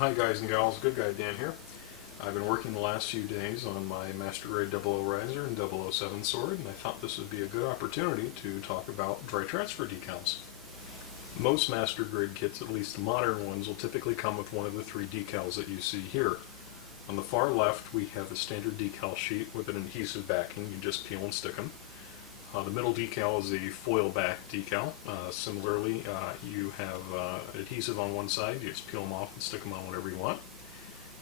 Hi guys and gals, GoodGuyDan here. I've been working the last few days on my Master Grade 00 Riser and 007 sword, and I thought this would be a good opportunity to talk about dry transfer decals. Most Master Grade kits, at least the modern ones, will typically come with one of the three decals that you see here. On the far left we have a standard decal sheet with an adhesive backing. You just peel and stick them. The middle decal is a foil back decal. Similarly, you have adhesive on one side. You just peel them off and stick them on whatever you want.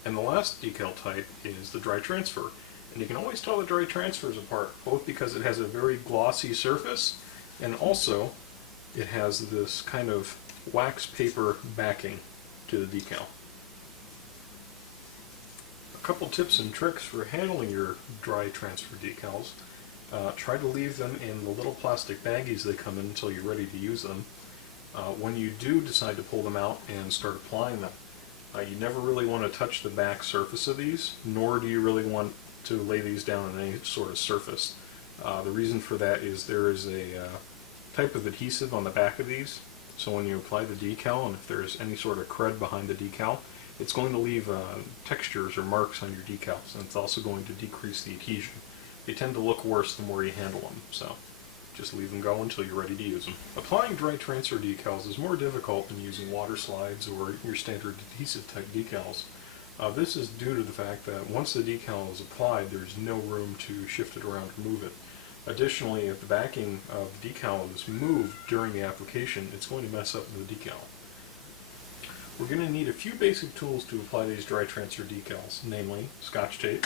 And the last decal type is the dry transfer. And you can always tell the dry transfers apart, both because it has a very glossy surface and also it has this kind of wax paper backing to the decal. A couple tips and tricks for handling your dry transfer decals. Try to leave them in the little plastic baggies they come in until you're ready to use them. When you do decide to pull them out and start applying them, you never really want to touch the back surface of these, nor do you really want to lay these down on any sort of surface. The reason for that is there is a type of adhesive on the back of these, so when you apply the decal, and if there's any sort of crud behind the decal, it's going to leave textures or marks on your decals, and it's also going to decrease the adhesion. They tend to look worse the more you handle them, so just leave them go until you're ready to use them. Applying dry transfer decals is more difficult than using water slides or your standard adhesive type decals. This is due to the fact that once the decal is applied, there's no room to shift it around or move it. Additionally, if the backing of the decal is moved during the application, it's going to mess up the decal. We're going to need a few basic tools to apply these dry transfer decals, namely scotch tape,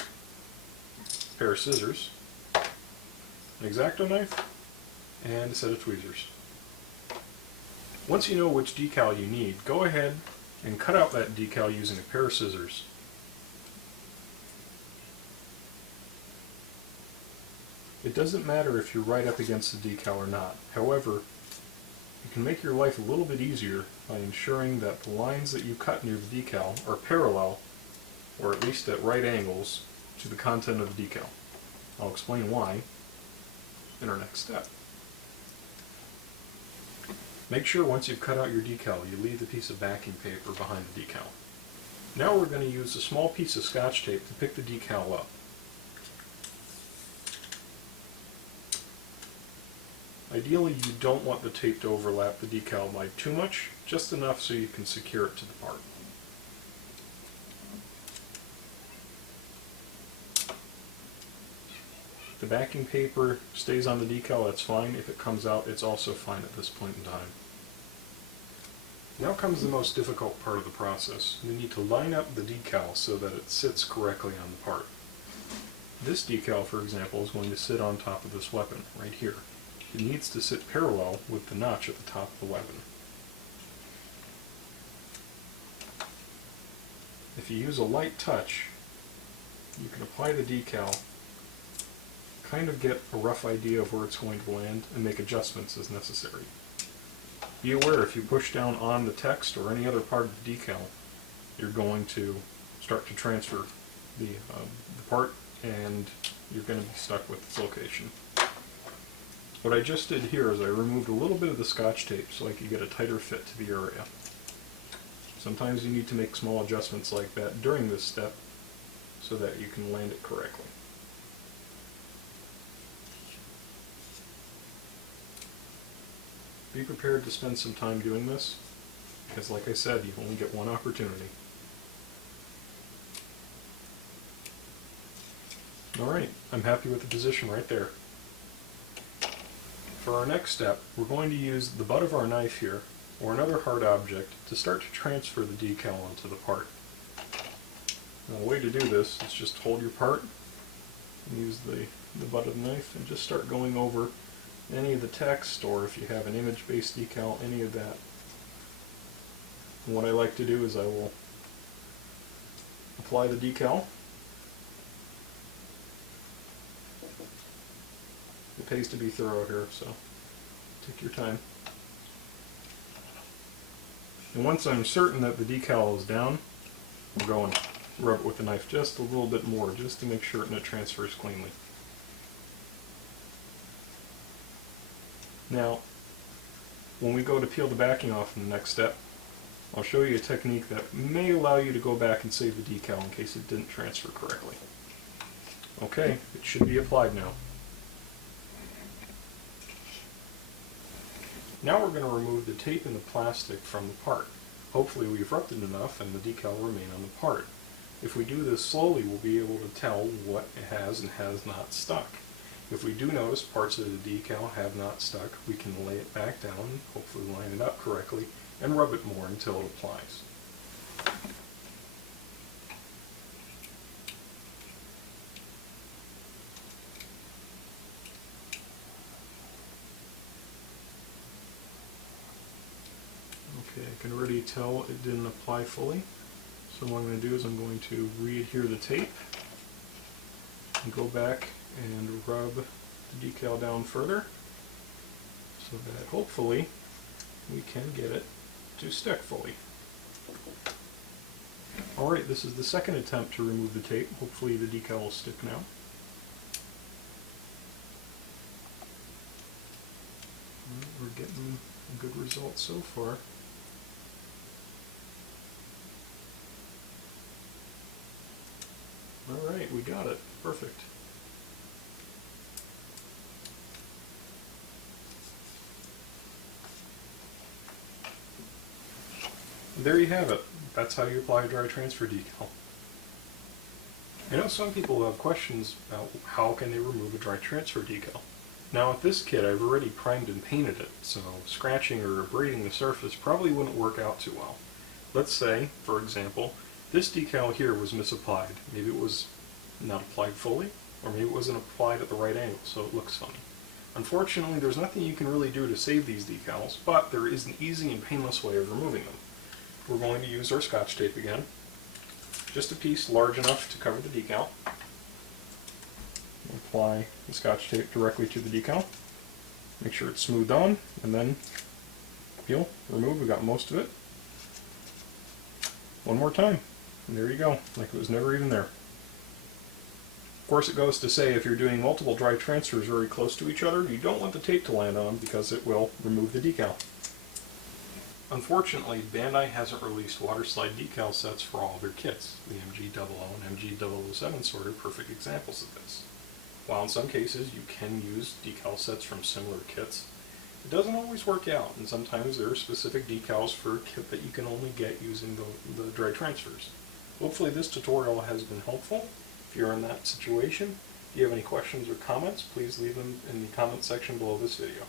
a pair of scissors, an X-Acto knife, and a set of tweezers. Once you know which decal you need, go ahead and cut out that decal using a pair of scissors. It doesn't matter if you're right up against the decal or not. However, you can make your life a little bit easier by ensuring that the lines that you cut near the decal are parallel, or at least at right angles, to the content of the decal. I'll explain why in our next step. Make sure once you've cut out your decal, you leave the piece of backing paper behind the decal. Now we're going to use a small piece of scotch tape to pick the decal up. Ideally, you don't want the tape to overlap the decal by too much, just enough so you can secure it to the part. If the backing paper stays on the decal, that's fine. If it comes out, it's also fine at this point in time. Now comes the most difficult part of the process. You need to line up the decal so that it sits correctly on the part. This decal, for example, is going to sit on top of this weapon right here. It needs to sit parallel with the notch at the top of the weapon. If you use a light touch, you can apply the decal, kind of get a rough idea of where it's going to land, and make adjustments as necessary. Be aware if you push down on the text or any other part of the decal, you're going to start to transfer the part, and you're going to be stuck with this location. What I just did here is I removed a little bit of the scotch tape so I could get a tighter fit to the area. Sometimes you need to make small adjustments like that during this step so that you can land it correctly. Be prepared to spend some time doing this, because like I said, you only get one opportunity. Alright, I'm happy with the position right there. For our next step, we're going to use the butt of our knife here, or another hard object, to start to transfer the decal onto the part. Now, the way to do this is just hold your part, and use the butt of the knife, and just start going over any of the text, or if you have an image-based decal, any of that. And what I like to do is I will apply the decal. It pays to be thorough here, so take your time. And once I'm certain that the decal is down, I'll go and rub it with the knife just a little bit more, just to make sure it transfers cleanly. Now, when we go to peel the backing off in the next step, I'll show you a technique that may allow you to go back and save the decal in case it didn't transfer correctly. Okay, it should be applied now. Now we're going to remove the tape and the plastic from the part. Hopefully we've rubbed it enough and the decal will remain on the part. If we do this slowly, we'll be able to tell what has and has not stuck. If we do notice parts of the decal have not stuck, we can lay it back down, hopefully line it up correctly, and rub it more until it applies. Okay, I can already tell it didn't apply fully. So what I'm going to do is I'm going to re-adhere the tape and go back and rub the decal down further so that hopefully we can get it to stick fully. Alright, this is the second attempt to remove the tape. Hopefully the decal will stick now. We're getting a good result so far. Alright, we got it. Perfect. There you have it. That's how you apply a dry transfer decal. I know some people have questions about how can they remove a dry transfer decal. Now with this kit I've already primed and painted it, so scratching or abrading the surface probably wouldn't work out too well. Let's say, for example, this decal here was misapplied. Maybe it was not applied fully, or maybe it wasn't applied at the right angle, so it looks funny. Unfortunately, there's nothing you can really do to save these decals, but there is an easy and painless way of removing them. We're going to use our scotch tape again. Just a piece large enough to cover the decal. Apply the scotch tape directly to the decal. Make sure it's smoothed on, and then peel, remove. We got most of it. One more time, and there you go, like it was never even there. Of course, it goes to say if you're doing multiple dry transfers very close to each other, you don't want the tape to land on them because it will remove the decal. Unfortunately, Bandai hasn't released water slide decal sets for all of their kits. The MG00 and MG007 sort are perfect examples of this. While in some cases you can use decal sets from similar kits, it doesn't always work out, and sometimes there are specific decals for a kit that you can only get using the dry transfers. Hopefully this tutorial has been helpful. If you're in that situation, if you have any questions or comments, please leave them in the comment section below this video.